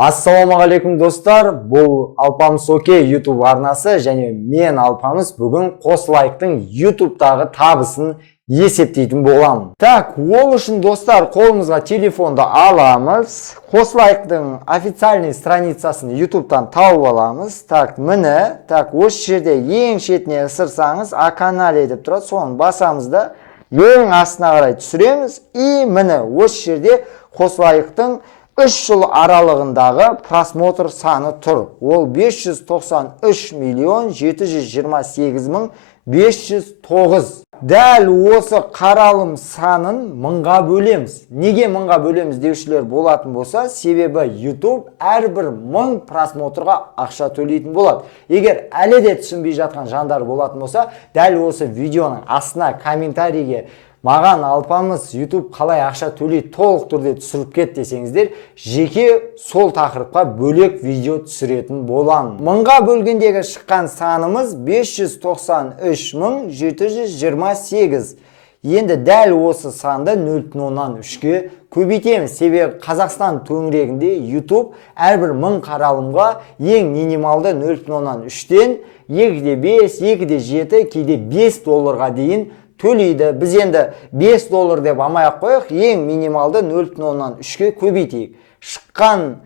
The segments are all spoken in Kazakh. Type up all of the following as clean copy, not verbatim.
Ассалаумағалейкум достар, бұл Алпамыс Окей YouTube арнасы және мен Алпамыс бүгін қос лайктың YouTube'дағы табысын есептейтін боламын. Так, ол үшін достар қолымызға телефонды аламыз, қос лайктың официальный страницасын YouTube'дан тауып аламыз. Так, міне, так, осы жерде ең шетіне ысырсаңыз, А-канале деп тұрады, соны басамыз да ең астына қарай түсіреміз. И міне осы жерде қос лайктың 3 жыл аралығындағы просмотр саны тұр. Ол 593 миллион 728 мың 509. Дәл осы қаралым санын мыңға бөлеміз. Неге мыңға бөлеміз деушілер болатын болса, себебі YouTube әрбір 1000 просмотрға ақша төлейтін болады. Егер әлі де түсінбей жатқан жандар болатын болса, дәл осы видеоның астына комментарийге маған Алпамыс YouTube қалай ақша төлейді толық түрде түсіріп кет десеңіздер, жеке сол тақырыпқа бөлек видео түсіретін боламын. Мыңға бөлгендегі шыққан санымыз 593 мың 728. Енді дәл осы санды 0,3-ке көбейтеміз. Себебі Қазақстан төңірегінде YouTube әрбір 1000 қаралымға ең минималды 0,3-тен 2,5, 2,7, кейде 5 долларға дейін төлейді. Біз енді 5 доллар деп алмай-ақ қояйық, ең минималды 0,3-ке көбейтейік. Шыққан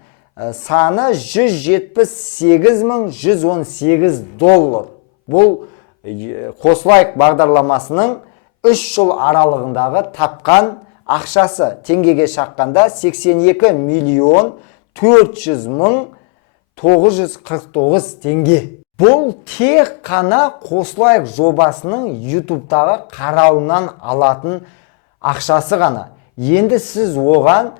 саны 178.118 доллар. Бұл қос лайк бағдарламасының 3 жыл аралығындағы тапқан ақшасы. Теңгеге шаққанда 82 миллион 400 мың 949 теңге. Бұл тек қана қос лайк жобасының YouTube'дағы қаралымнан алатын ақшасы ғана. Енді сіз оған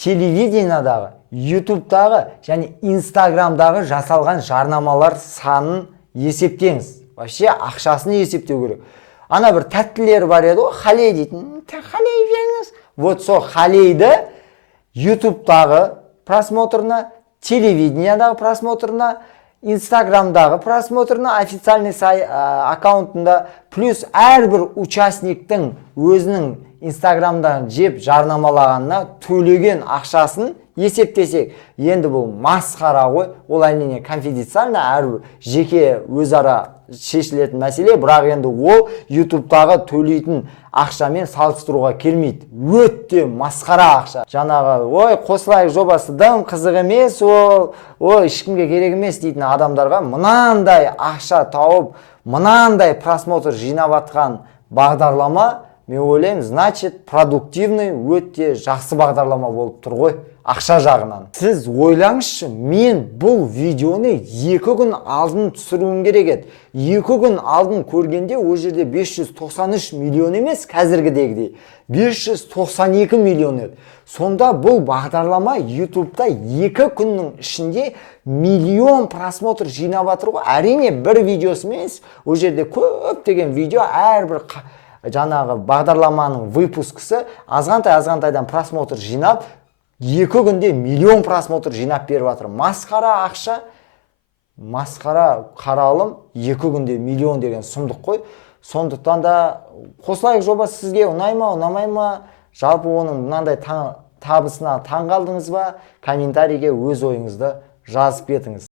телевидениедағы, YouTube'дағы және Instagram'дағы жасалған жарнамалар санын есептеңіз. Вообще ақшасын есептеу керек. Ана бір тәттілер бар еді, халей дейтін. Халей беріңіз. Вот со халейді YouTube'дағы просмотрына, телевидениедағы просмотрына, Instagram'дағы просмотрына, официальный аккаунтында, плюс әрбір участниктің өзінің Instagram'дан жеп жарнамалағанына төлеген ақшасын есептесек, енді бұл масқара ғой. Ол әрине конфиденциально, әрбір жеке өзара шешілетін мәселе, бірақ енді ол YouTube'дағы төлейтін ақшамен салыстыруға келмейді. Өтте масқара ақша. Жаңағы, ой, қос лайк жобасы дым қызық емес, ой, ешкімге керек емес дейтін адамдарға мынандай ақша тауып, мынандай просмотр жинап атқан бағдарлама, мен ойлаймын, значит, продуктивный, өте жақсы бағдарлама болып тұр ғой, ақша жағынан. Сіз ойлаңызшы, мен бұл видеоны 2 күн алдын түсіруім керек еді. 2 күн алдын көргенде о жерде 593 миллион емес, қазіргідегідей 592 миллион еді. Сонда бұл бағдарлама YouTube'да 2 күннің ішінде миллион просмотр жинап жатыр ғой. Әрине бір видеосы емес, о жерде көптеген видео, әрбір жаңағы бағдарламаның выпускысы азғантай-азғантайдан просмотр жинап, 2 күнде миллион просмотр жинап беріп жатыр. Масқара ақша, масқара қаралым, 2 күнде миллион деген сұмдық қой. Сондықтан да қос лайк жобасы сізге ұнай ма, ұнамай ма? Жалпы оның мынандай табысына таң қалдыңыз ба? Комментарийге өз ойыңызды жазып кетіңіз.